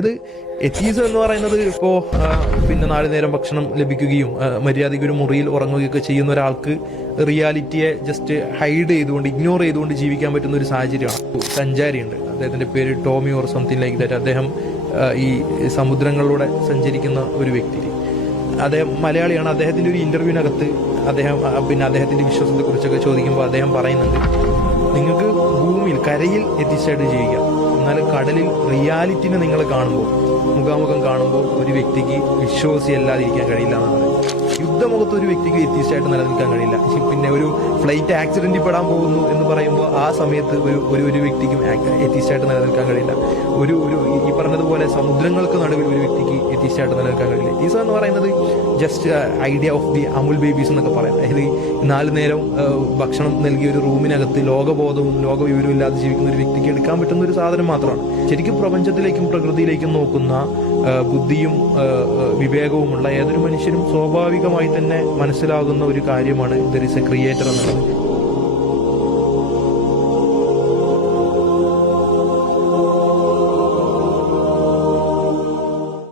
ഇത് എത്തീസം എന്ന് പറയുന്നത് ഇപ്പോ പിന്നെ നാല് നേരം ഭക്ഷണം ലഭിക്കുകയും മര്യാദയ്ക്ക് ഒരു മുറിയിൽ ഉറങ്ങുകയൊക്കെ ചെയ്യുന്ന ഒരാൾക്ക് റിയാലിറ്റിയെ ജസ്റ്റ് ഹൈഡ് ചെയ്തുകൊണ്ട് ഇഗ്നോർ ചെയ്തുകൊണ്ട് ജീവിക്കാൻ പറ്റുന്ന ഒരു സാഹചര്യമാണ്. സഞ്ചാരിയുണ്ട്. അദ്ദേഹത്തിന്റെ പേര് Tommy or something like that അദ്ദേഹം ഈ സമുദ്രങ്ങളിലൂടെ സഞ്ചരിക്കുന്ന ഒരു വ്യക്തി. അദ്ദേഹം മലയാളിയാണ്. അദ്ദേഹത്തിന്റെ ഒരു ഇന്റർവ്യൂവിനകത്ത് അദ്ദേഹം പിന്നെ അദ്ദേഹത്തിന്റെ വിശ്വാസത്തെക്കുറിച്ചൊക്കെ ചോദിക്കുമ്പോൾ അദ്ദേഹം പറയുന്നുണ്ട് നിങ്ങൾക്ക് ഭൂമിയിൽ കരയിൽ എത്തിച്ചായിട്ട് ജീവിക്കാം. എന്നാൽ കടലിൽ റിയാലിറ്റിനെ നിങ്ങൾ കാണുമ്പോൾ മുഖാമുഖം കാണുമ്പോൾ ഒരു വ്യക്തിക്ക് വിശ്വാസി അല്ലാതിരിക്കാൻ കഴിയില്ല എന്നാണ്. യുദ്ധമുഖത്ത് ഒരു വ്യക്തിക്ക് വ്യത്യസ്തമായിട്ട് നിലനിൽക്കാൻ കഴിയില്ല. പിന്നെ ഒരു ഫ്ലൈറ്റ് ആക്സിഡന്റിൽ പെടാൻ പോകുന്നു എന്ന് പറയുമ്പോൾ ആ സമയത്ത് ഒരു ഒരു ഒരു വ്യക്തിക്കും വ്യത്യസ്തമായിട്ട് നിലനിൽക്കാൻ കഴിയില്ല. ഒരു ഒരു ഈ പറഞ്ഞതുപോലെ സമുദ്രങ്ങൾക്ക് നടുവിൽ ഒരു വ്യക്തിക്ക് വ്യത്യസ്തമായിട്ട് നിലനിൽക്കാൻ കഴിയില്ല. എത്തീസം എന്ന് പറയുന്നത് just idea of the Amul babies എന്നൊക്കെ പറയാം. അതായത് നാല് നേരം ആ, ഭക്ഷണം നൽകിയ ഒരു റൂമിനകത്ത് ലോകബോധവും ലോകവിവരവും ഇല്ലാതെ ജീവിക്കുന്ന ഒരു വ്യക്തിക്ക് എടുക്കാൻ പറ്റുന്ന ഒരു സാധനം മാത്രമാണ്. ശരിക്കും പ്രപഞ്ചത്തിലേക്കും പ്രകൃതിയിലേക്കും നോക്കുന്ന ബുദ്ധിയും വിവേകവുമുള്ള ഏതൊരു മനുഷ്യനും സ്വാഭാവികമായി തന്നെ മനസ്സിലാകുന്ന ഒരു കാര്യമാണ് ദർ ഇസ് എ ക്രിയേറ്റർ എന്നുള്ളത്.